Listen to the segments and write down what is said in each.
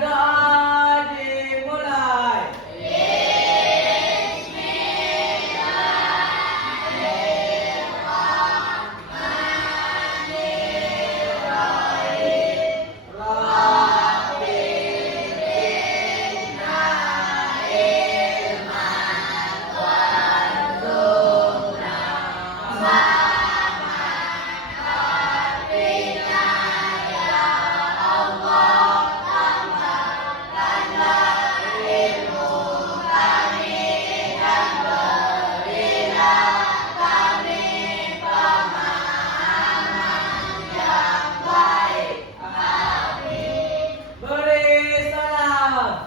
doa dimulai. Beri salam.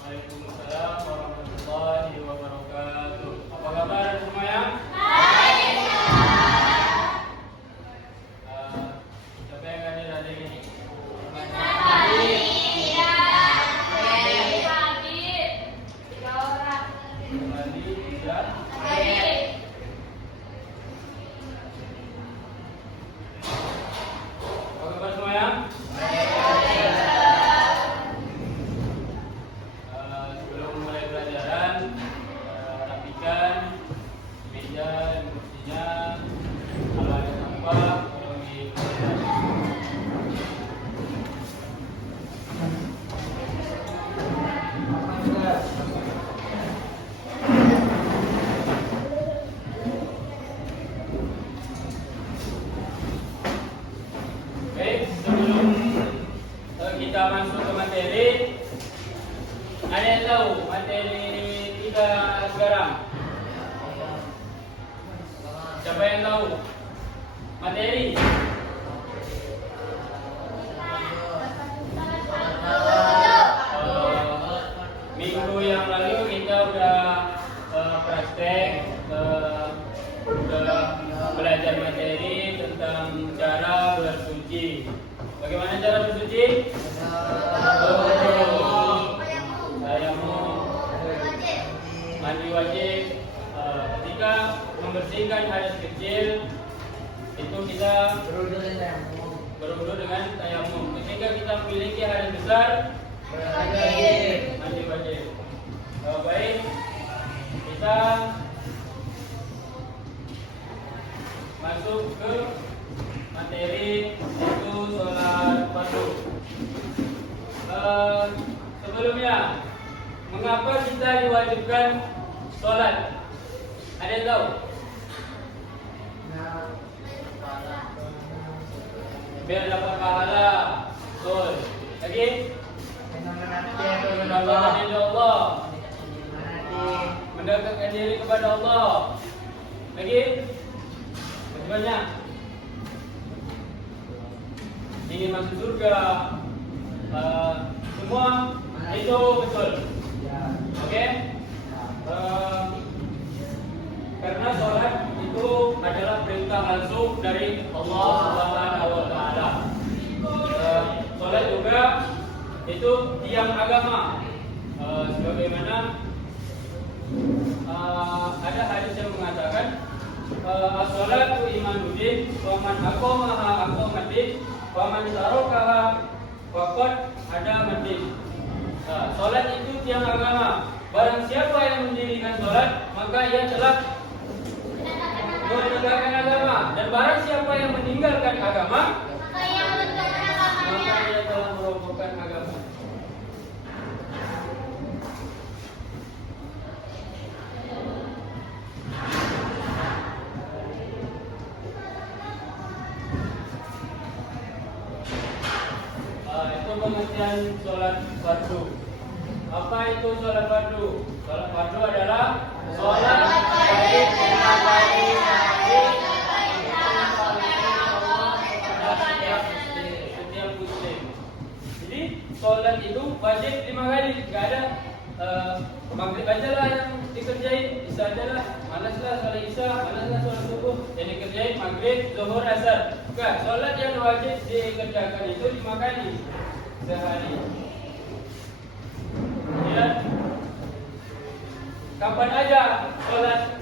Waalaikumsalam warahmatullahi wabarakatuh. Apa kabar semuanya? Siapa yang hadir hari ini? Kembali tidak? Apa kabar semuanya? Sebelum mulai pelajaran, rapikan meja dan kursinya. Kalau ada sampah, tolong dikeluarkan. Baik, sebelum kita masuk ke materi, ada yang tahu materi 3 garam? Siapa yang tahu materi? Minggu yang lalu kita udah praktek, udah belajar materi tentang cara bersuci. Bagaimana cara bersuci? Tayamum, mandi wajib. Ketika membersihkan hadas kecil, itu kita berwudu dengan tayamum. Ketika kita memiliki hadas besar, mandi wajib. Baik, kita masuk ke materi, yaitu sholat fardu. Sebelumnya, mengapa kita diwajibkan sholat? Ada yang tahu? Biar dapat pahala. Betul. Lagi? Mendapatkan ridho Allah. Mendekatkan diri kepada Allah. Lagi? Banyak. Ingin masuk surga. Semua itu betul. Oke? Karena sholat itu adalah perintah langsung dari Allah Subhanahu wa Ta'ala. Sholat juga itu tiang agama. Sebagaimana ada hadis yang mengatakan as-sholatu imanuddin wa man aqamaha aqamaddin wa man tarakaha faqad hadamaddin. Sholat itu tiang agama. Barang siapa yang mendirikan sholat, maka ia telah meninggalkan agama. Dan barang siapa yang meninggalkan agama, maka ia telah merobohkan agama. Itu pengertian sholat fardu. Apa itu sholat fardu? Sholat fardu adalah sholat wajib lima kali setiap muslim. Jadi sholat itu wajib 5 kali. Gak ada maghrib aja lah yang dikerjain, isya aja lah, malaslah sholat isya, malaslah sholat subuh, yang dikerjain maghrib, zuhur, asar. Bukan, sholat yang wajib dikerjakan itu 5 kali sehari. Kapan aja sholat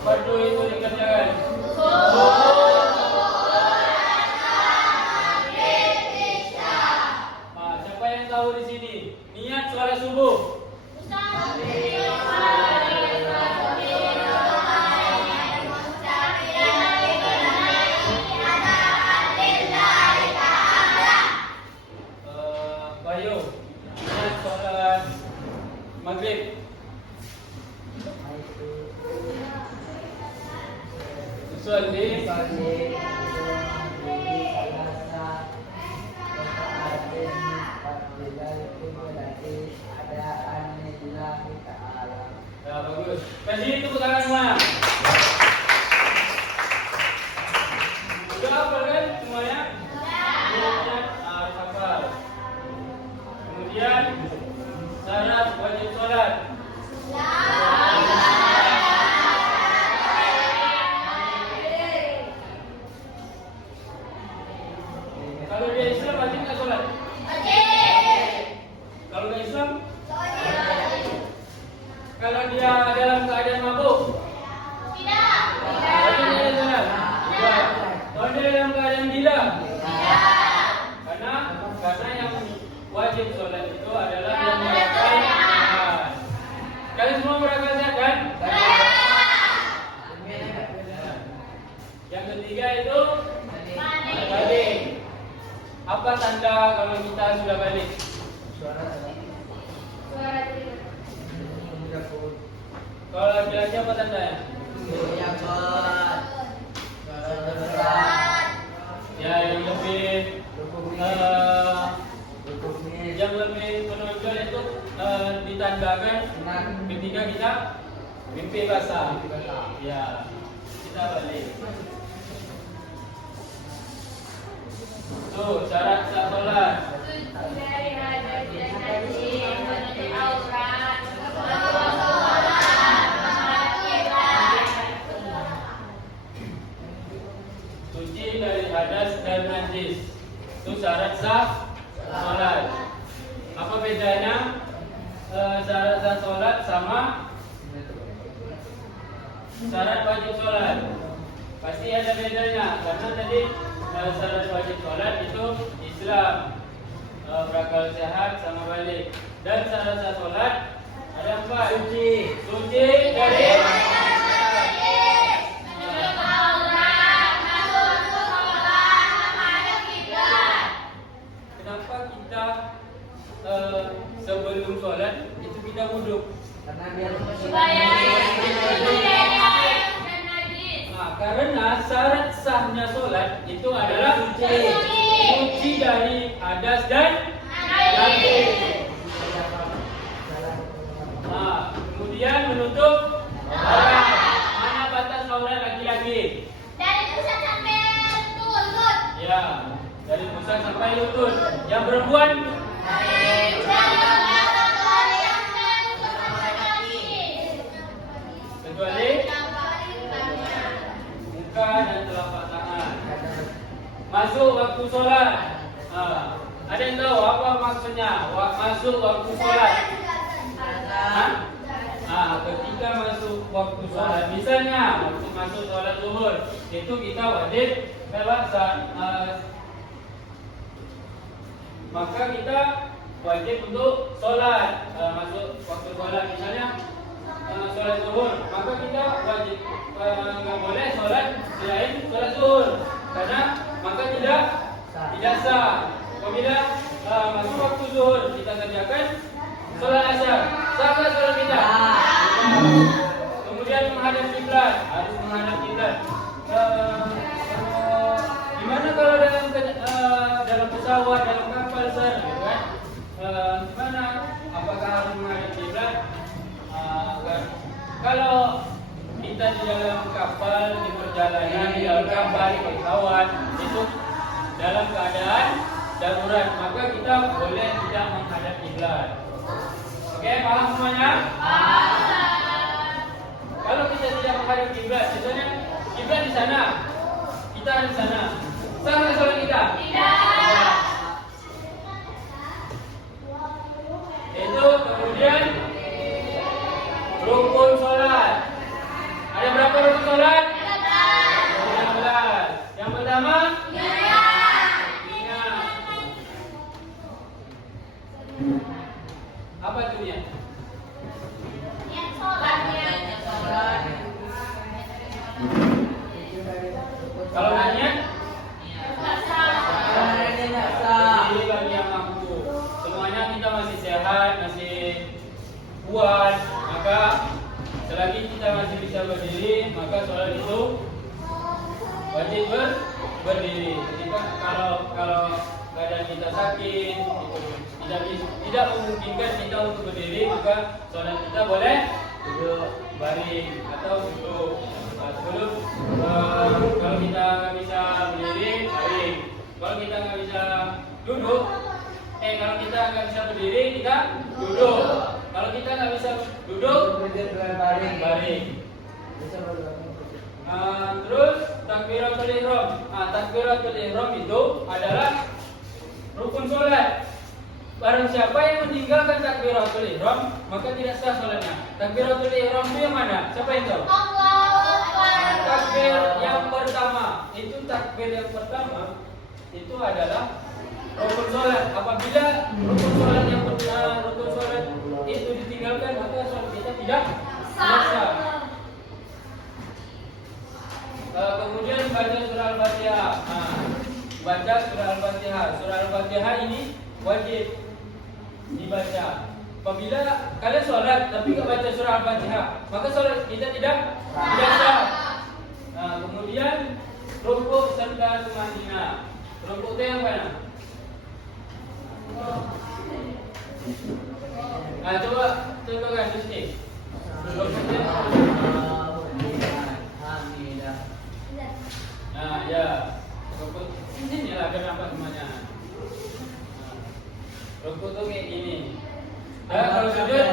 fardu itu dikerjakan? Siapa yang tahu di sini? Niat sholat subuh. Bayu, niat sholat maghrib. Usolli ya, bagus. Kasih tepuk tangan semua. Sudah hafal kan semuanya? Sudah. Harus hafal. Kemudian syarat wajib sholat. Kalau dia Islam wajib nggak sholat? Kalau nggak Islam? Kalau dia dalam keadaan mabuk? Wajib nggak sholat? Tidak. Kalau dia dalam keadaan gila? Karena yang wajib sholat itu adalah yang berakal sehat. Kalian semua berakal sehat kan? Yang ketiga itu balik. Apa tanda kalau kita sudah balik? Kalau laki-laki apa tandanya? Ya, yang lebih menonjol itu ditandakan ketika kita mimpi basah. Ya, kita balik. Tuh, syarat sah sholat. Suci dari hadas dan najis. Itu syarat sah sholat. Apa bedanya syarat sah sholat sama syarat wajib sholat? Pasti ada bedanya. Karena tadi syarat wajib sholat itu Islam, berakal sehat sama balik. Dan syarat sah sholat ada 4. Suci dari kenapa kita sebelum sholat itu kita wudhu? Karena syarat sahnya sholat itu adalah suci dari hadas dan najis. Kemudian menutup aurat. Mana batas aurat laki-laki? Dari pusat sampai lutut. Ya, dari pusat sampai lutut. Yang perempuan? Kecuali muka dan telapak tangan. Masuk waktu sholat. Ada yang tahu apa maksudnya? Masuk waktu sholat. Ketika masuk waktu sholat, misalnya waktu masuk sholat zuhur, itu kita wajib maka kita wajib untuk sholat. Masuk waktu sholat, misalnya sholat zuhur, maka kita wajib nggak boleh sholat selain sholat zuhur, karena maka tidak sah. Apabila masuk waktu zuhur kita kerjakan sholat asar, sah sholat kita. Kemudian menghadap kiblat, harus menghadap kiblat. Gimana kalau dalam pesawat, dalam kapal sir, kan? Gimana? Apakah harus menghadap kiblat? Kalau kita di dalam kapal, di perjalanan, di dalam kapal, di pesawat, itu dalam keadaan darurat, maka kita boleh tidak menghadap kiblat. Oke, paham semuanya? Kalau kita tidak menghadap kiblat, misalnya kiblat di sana, kita ada di sana, sah nggak sholat kita? Tidak. Itu kemudian rukun Apa itu niat? Niat sholat. Kalau nggak niat? Jadi bagi yang mampu, semuanya kita masih sehat, masih kuat, maka selagi kita masih bisa berdiri, maka sholat itu wajib berdiri. Jadi kalau badan kita sakit, itu tidak memungkinkan kita untuk berdiri, maka sholat kita boleh duduk baring atau duduk. Sebelum kalau kita nggak bisa berdiri, baring. Kalau kita nggak bisa duduk, kalau kita nggak bisa berdiri, kita duduk. Kalau kita nggak bisa duduk, baring. Terus takbiratul ihram. Takbiratul ihram itu adalah rukun sholat. Barang siapa yang meninggalkan takbiratul ihram, maka tidak sah sholatnya. Takbiratul ihram itu yang mana? Siapa yang tahu? Takbir yang pertama, itu takbir yang pertama itu adalah rukun sholat. Apabila rukun sholat itu ditinggalkan, maka sholat kita tidak sah. Kemudian baca surah Al-Fatihah. Baca surah Al-Fatihah. Surah Al-Fatihah ini wajib dibaca. Apabila kalian sholat tapi nggak baca surah Al-Fatihah, maka sholat kita tidak sah. Kemudian rukuk serta tumanina. Rukuk itu yang mana? Coba kan mesti. Rukuknya. Ya. Rukuk ini lah kenapa semuanya. Rukuk itu kayak gini. Kalau sujud,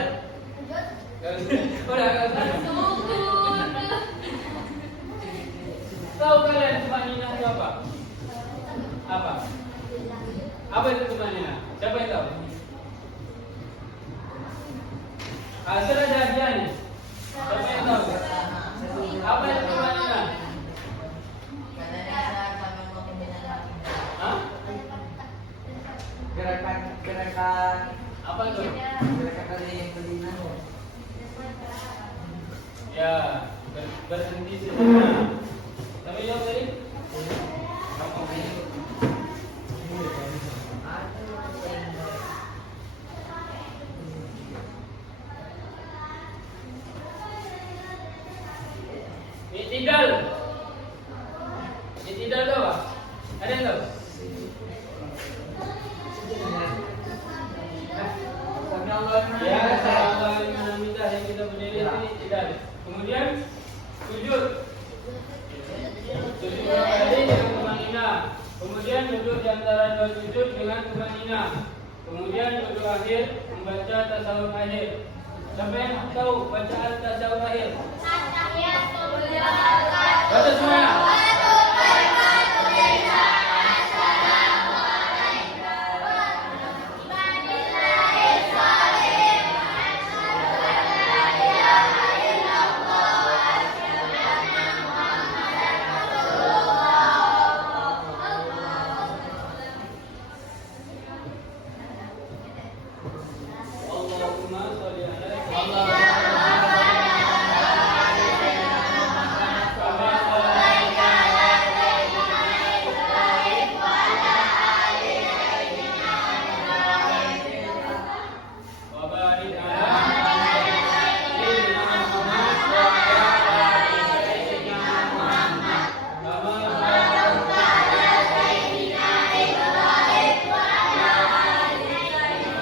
tahu kalian tumanina itu apa? Apa itu tumanina? Siapa yang tahu? Sudah ada hadiah nih. Siapa yang tahu? Apa itu tumanina? Gerakan Apa itu? gerakan dari belinan. Ya, berhenti sejenak. Tapi jawab tadi? Itidal itu apa? Ada yang tahu? Ya, Allah yang minta yang kita berdiri ini itidal. Kemudian sujud. Sujud berapa kali dengan tumanina. Kemudian duduk di antara dua sujud dengan tumanina. Kemudian duduk akhir membaca tasawuf akhir. Siapa yang tahu bacaan tasawuf akhir? Baca semuanya. Allahumma sholli ala wa barik ala sayyidina Muhammad wa ala ali sayyidina Muhammad kama barakta ala sayyidina Ibrahim wa ala ali sayyidina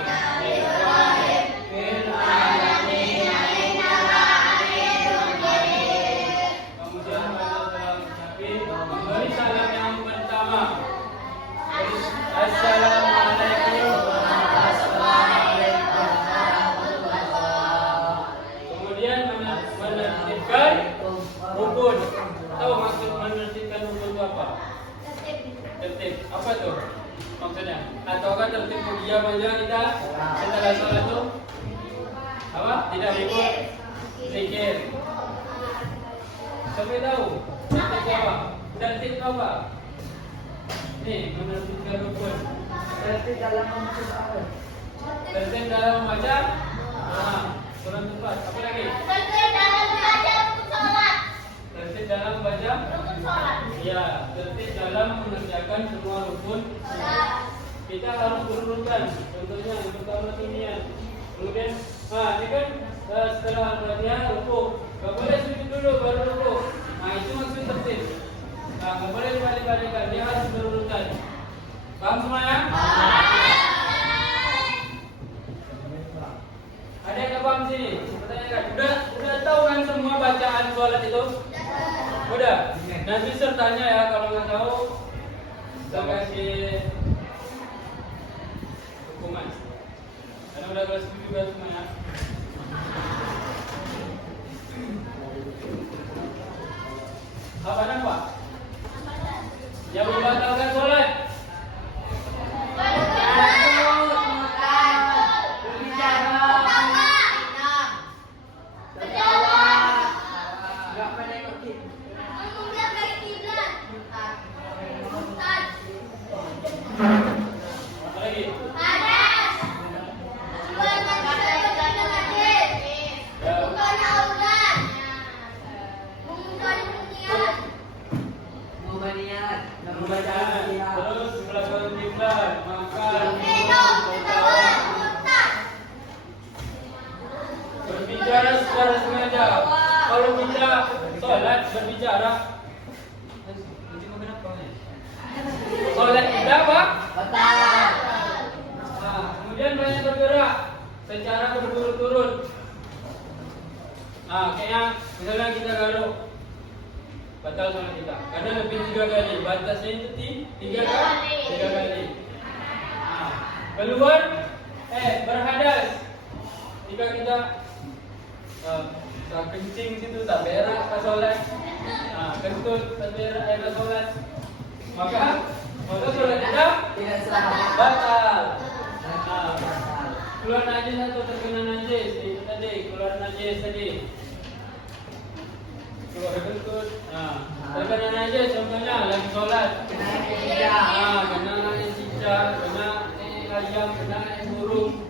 Ibrahim fil alamin innaka Hamidum Majid. Kemudian baca salam ucapin memberi salam yang pertama. Assalamualaikum. Kemudian menertibkan rukun. Tahu maksud menertibkan rukun itu apa? Tertib. Apa tuh maksudnya? Ataukah tertib diam aja kita setelah sholat itu? Apa? Tidak ikut zikir. Sampai tahu? Tertib apa? Tertib apa? Nih, menertibkan rukun. Berarti dalam menuntut apa? Tertib dalam membaca. Nah, kurang tepat. Apa lagi? Tertib dalam membaca rukun sholat. Tertib dalam membaca. Rukun sholat. Ya, tertib dalam mengerjakan semua rukun. Sholat. Kita harus urutkan. Contohnya yang pertama ini. Kemudian, ini kan setelah al-fatihah ruku. Gak boleh sujud dulu baru ruku. Nah, itu maksud tertib. Nah, gak boleh balik-balikan. Dia harus berurutan. Paham semuanya? Ada yang nggak paham sini? Pertanyakan. Udah tahu kan semua bacaan sholat itu? Udah. Nanti sertanya ya, kalau nggak tahu kita kasih hukuman. Karena udah kelas 7 juga semuanya. Apa nama? Yang membatalkan sholat. Apa lagi? Terus belakang kiblat, makan, berbicara secara sengaja. Kalau kita sholat berbicara, sholat kita apa? Nah, kemudian banyak bergerak secara berturut-turut. Nah, kayaknya misalnya kita garuk, batal sholat kita. Kadang lebih 3 kali. Batasnya itu 3 kali. Nah, keluar, berhadas. Jika kita kencing situ tak berak ke sholat, kentut tak berak ke sholat, maka sholat kita batal. Keluar najis atau terkena najis itu tadi, keluar najis tadi. Keluar kentut, terkena najis contohnya lagi sholat, kena cicak, kena ayam, kena burung,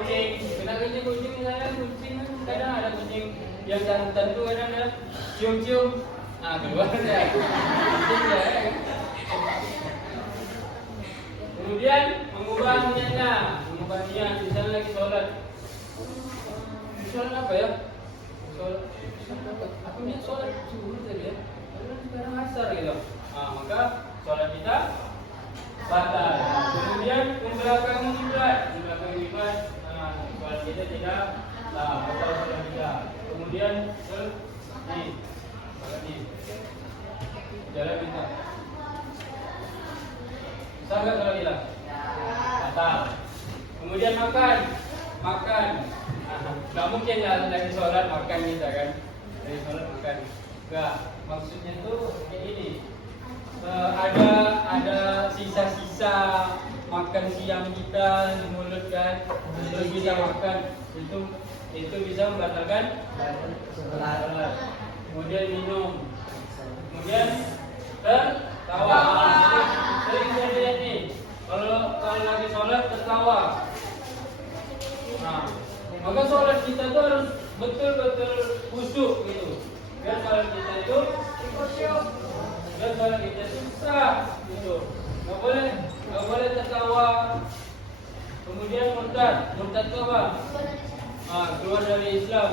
kucing, kena kucing misalnya kucing kadang ada kucing yang tertentu kadang ada cium-cium, keluar ya, kucing ya. Kemudian mengubah niatnya, misalnya lagi sholat. Sholat apa ya? Sholat. Aku niat sholat subuh tadi ya. Sekarang asar gitu. Maka sholat kita batal. Kemudian membelakangi kiblat, sholat kita tidak batal sholat kita. Kemudian jalan kita. Bisa nggak kalau kita? Batal. Kemudian makan. Nggak mungkin lagi sholat makan kita kan? Lagi sholat makan. Enggak. Maksudnya tuh kayak ini. Ada sisa-sisa makan siang kita di mulut kan, terus kita makan itu bisa membatalkan sholat. Kemudian minum, kemudian tertawa. Sering saya lihat nih, kalau lagi sholat tertawa. Maka sholat kita tuh harus betul-betul khusyuk gitu. Biar sholat kita itu khusyuk. Dan sholat kita susah gitu. Nggak boleh tertawa. Kemudian murtad itu apa? Keluar dari Islam.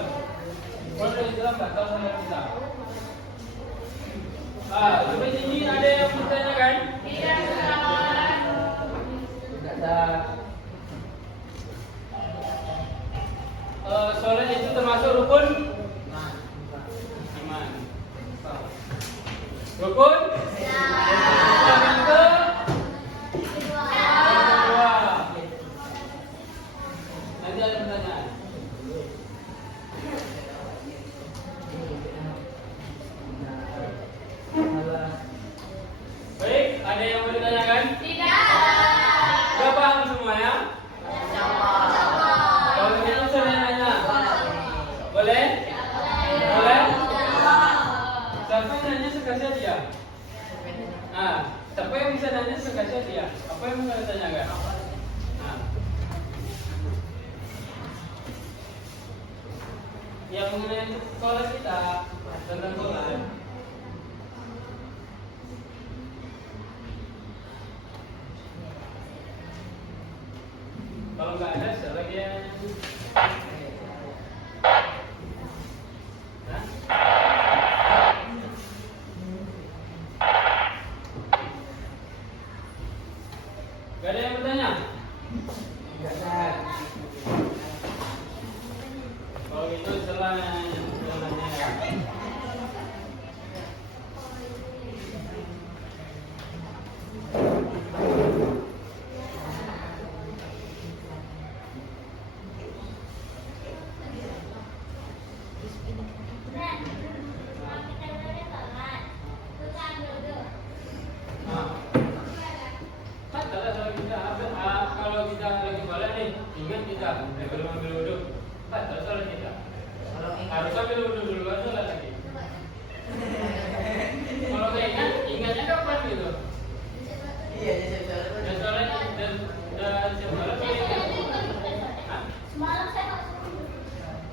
Keluar dari Islam batal sholat kita. Sampai sini ada yang bertanyakan? Tidak. Ada. Sholat itu termasuk rukun iman. Rukun? Islam yang kedua. Nanti ada pertanyaan. Baik, ada yang mau ditanyakan? Tidak. Sudah paham semuanya? Kalau begitu saya nanya. Boleh? Boleh? Siapa yang nanya sekasih dia? Siapa yang bisa nanya sekasih dia? Apa yang mau ditanyakan? yang mengenai sholat kita, tentang sholat. Kalau nggak ada, sebagian. Gak ada yang bertanya? Enggak ada. Kalau gitu setelahnya ya. Kalau kita lagi balik nih, ingat kita belum ambil wudhu. Terus salah kita. Harus ambil wudhu dulu baru sholat lagi. Kalau kayak ingatnya kapan gitu? Iya, jadi Dan sholat dan sholat Hah? Semalam saya nggak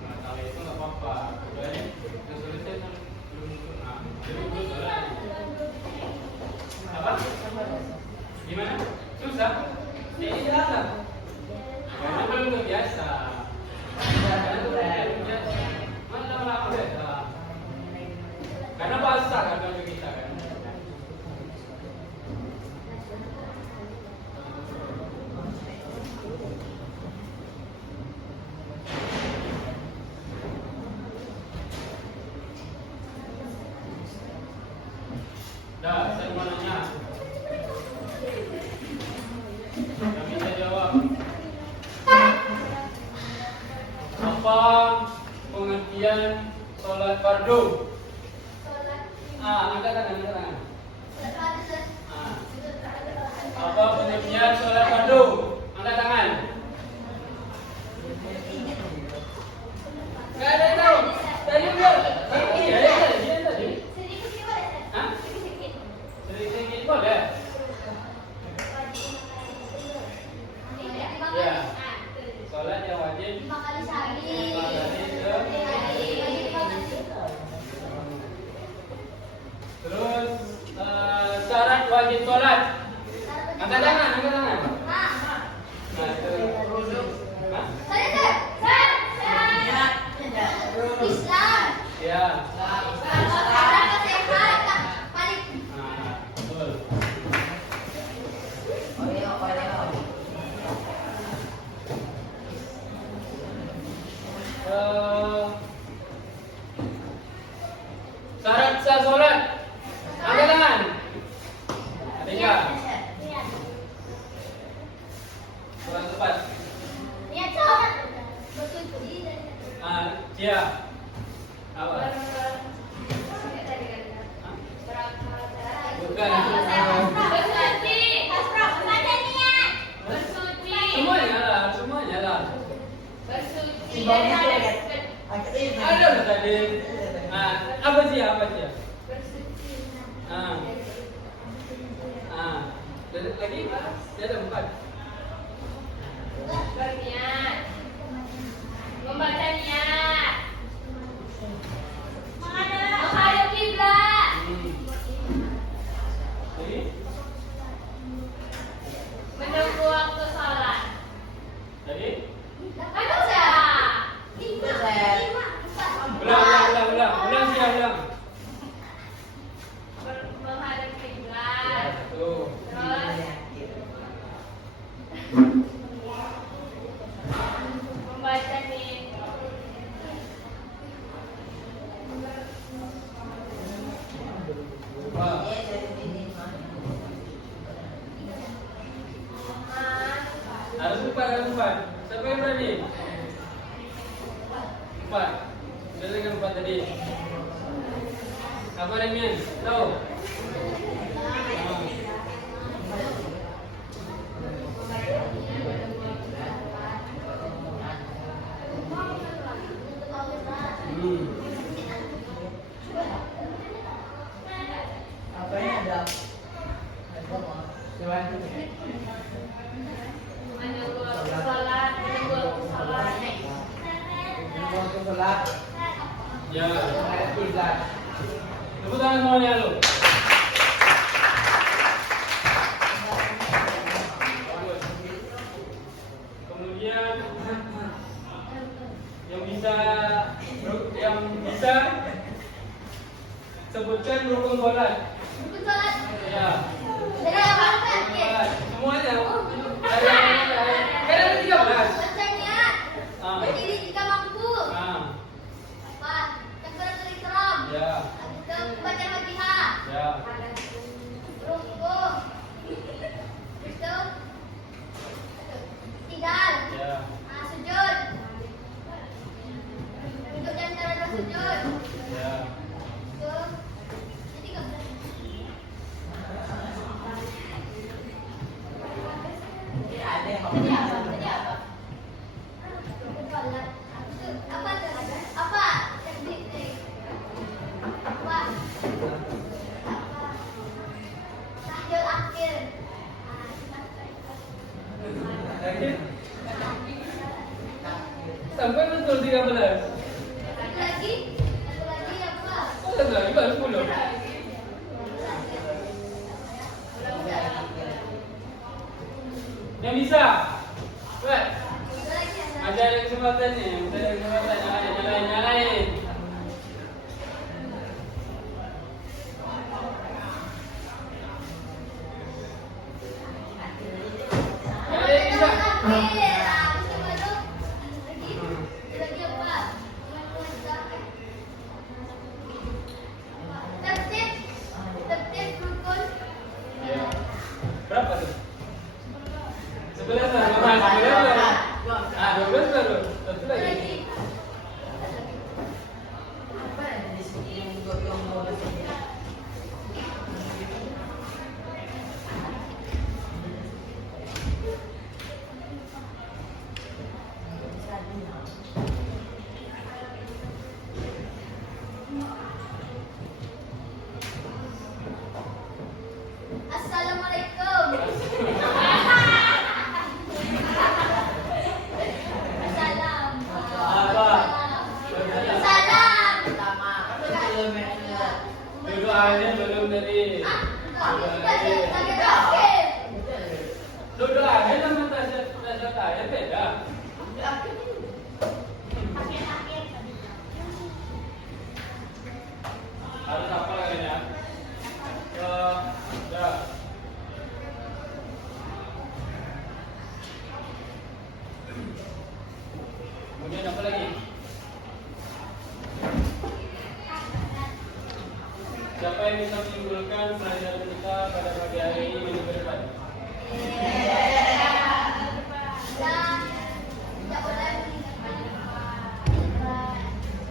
Nah, kalau itu nggak apa-apa. Udah ya, udah selesai belum sholat. Apa? Gimana? Susah? Ini biasa. Karena belum terbiasa. Karena belum terbiasa. Mana lama-lama biasa. Karena basah kan baju kita kan. Dah, saya mau nanya. Yang bisa jawab. Apa pengertian sholat fardu? Angkat tangan. Apa pengertian sholat fardu? Angkat tangan. Gak ada yang tahu. Tadi udah. Iya, dia tadi. Hah? Sedikit boleh. Ya. Sholat yang wajib 5 kali sehari. 5 kali sehari. Terus syarat wajib sholat. Angkat tangan. Nah, itu. Hah? Islam. Ya. Agama sehat. Nah, betul. Syarat sah sholat. Angkat tangan. Ada nggak? Kurang tepat. Niat sholat. Bersuci. Cia. Apa? Bukan. Bersuci. Baca niat. Bersuci. Semuanya lah. Bersuci. Ada loh tadi. Apa sih? Lagi dia ada 4. Berniat. Membaca niat. Menghadap kiblat. Lagi? Menunggu waktu sholat. Lagi? Aduh saya. Ulang. Menghadap kiblat. Tuh. Terus membaca nih. Harus 4. Siapa yang berani? 4. Sudah dengan 4 tadi. Apa namanya? Tahu? Apa yang ada? Menunggu waktu sholat. Menunggu waktu sholat. Waktu sholat. Ya. Ayat 13. Tepuk tangan semuanya lo. Bagus. Kemudian yang bisa sebutkan rukun sholat. Rukun sholat. Ya. Dari apa? Semuanya. Kan ada 13. Bacanya. Ah. Berdiri jika mampu. Ah. Apa? Takbiratul ihram. Ya. Habis itu baca Fatihah. Ya. Ruku. Habis itu tidal. Ya. Sujud. Duduk di antara dua sujud. Ya. Itu. Jadi nggak benar. Ada yang Tadi apa? Tadi apa? Sholat. Itu apa tuh? Apa? Apa? Tahiyul akhir. Lagi. Sampai betul 13. Satu lagi apa? Oh, satu lagi baru 10. Yang bisa. Weh, Satu lagi ada. ada kesempatan nih. Ada kesempatan. Nyalain. Ada yang bisa. Ya. Berapa tuh? 11 baru. 11 baru. Ah, 12 baru. Satu lagi. apa yang di sini yang mau di sini? Assalamualaikum. Assalam. Apa? Salam. Pertama, belum Doanya belum dari. Doanya sama tasya ayat beda. Harus apa lagi ya? Ya. Kemudian apa lagi? Siapa yang bisa menyimpulkan pelajaran kita pada pagi hari ini minggu depan?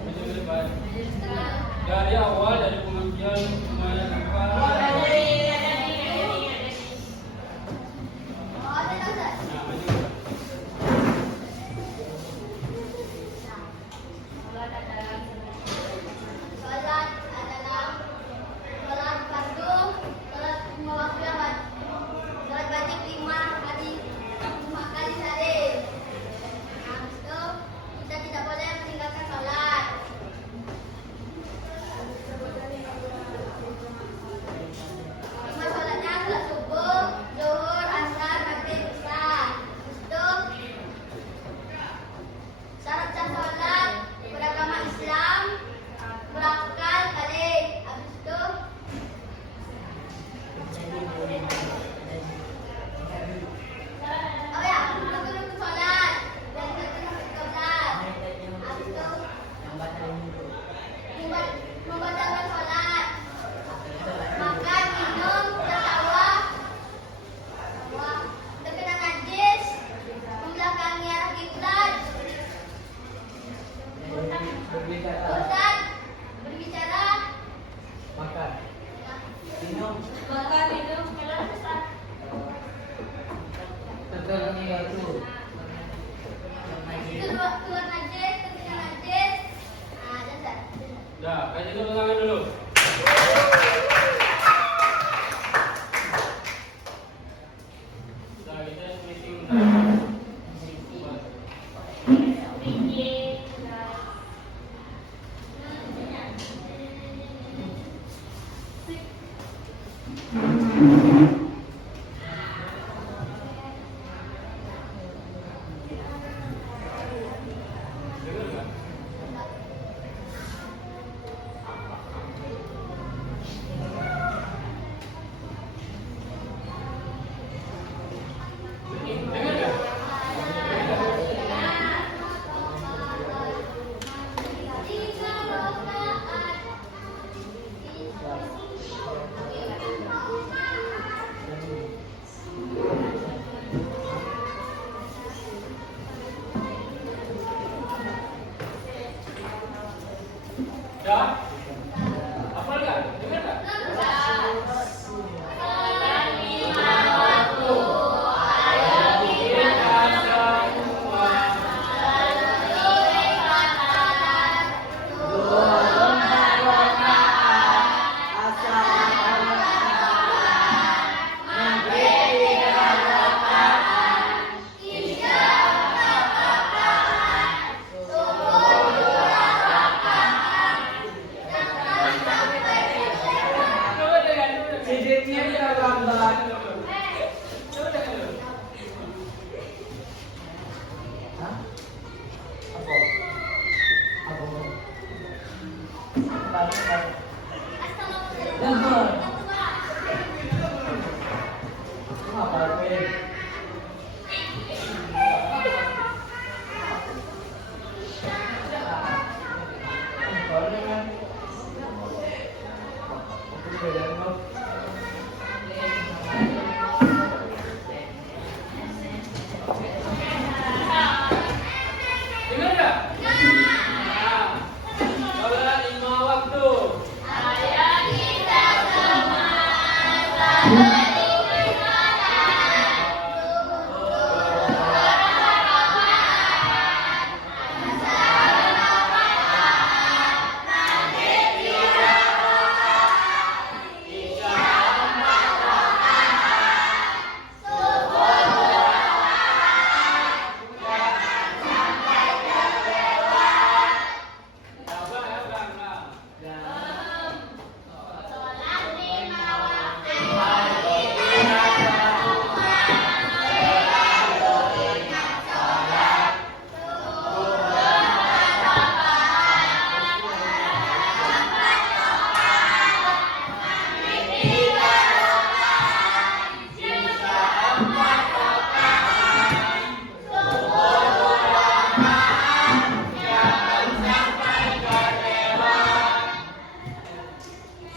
Minggu depan. Dari awal dari pengajian semuanya sampai. Nah, minggu depan. Sholat adalah sholat fardu Dah? Hafal nggak? Dengar nggak? Sijitnya terlambat. Hah? Apa? Apa? Dengar. Apa gue? Dengar nggak? Nah, sholat 5 waktu.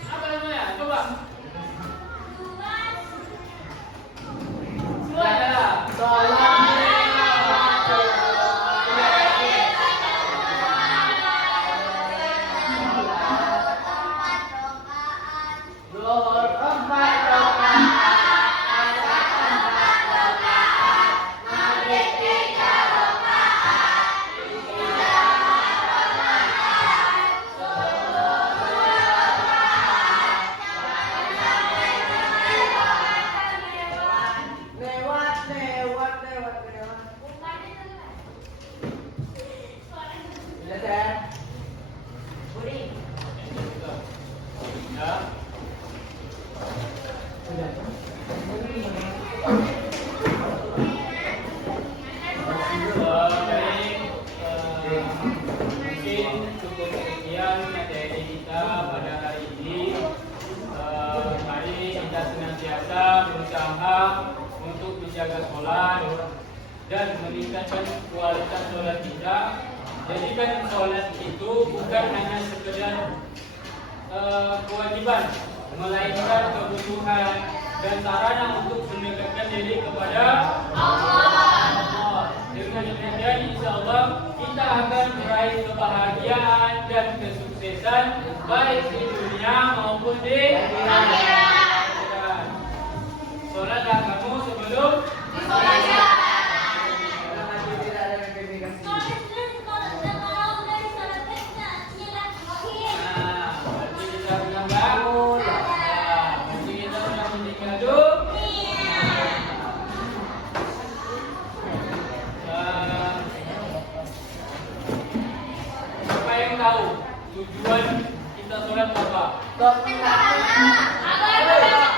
Apa namanya? Coba. Semua adalah Zuhur 4 rakaat. Lewat. Sudah, Sen? Budi. ya. Sudah. Baik, mungkin cukup sekian materi kita pada hari ini. Mari kita senantiasa berusaha untuk menjaga sholat dan meningkatkan kualitas sholat kita. Jadikan sholat itu bukan hanya sekedar kewajiban, melainkan kebutuhan dan sarana untuk mendekatkan diri kepada Allah. Dengan demikian, insya Allah kita akan meraih kebahagiaan dan kesuksesan baik di dunia maupun di akhirat. Sholatlah kamu sebelum Karena nanti tidak ada verifikasi. Nah, berarti kita sudah bangun. Nah, berarti kita sudah meninggal dunia. Siapa yang tahu tujuan kita sholat apa? Stop. Abang,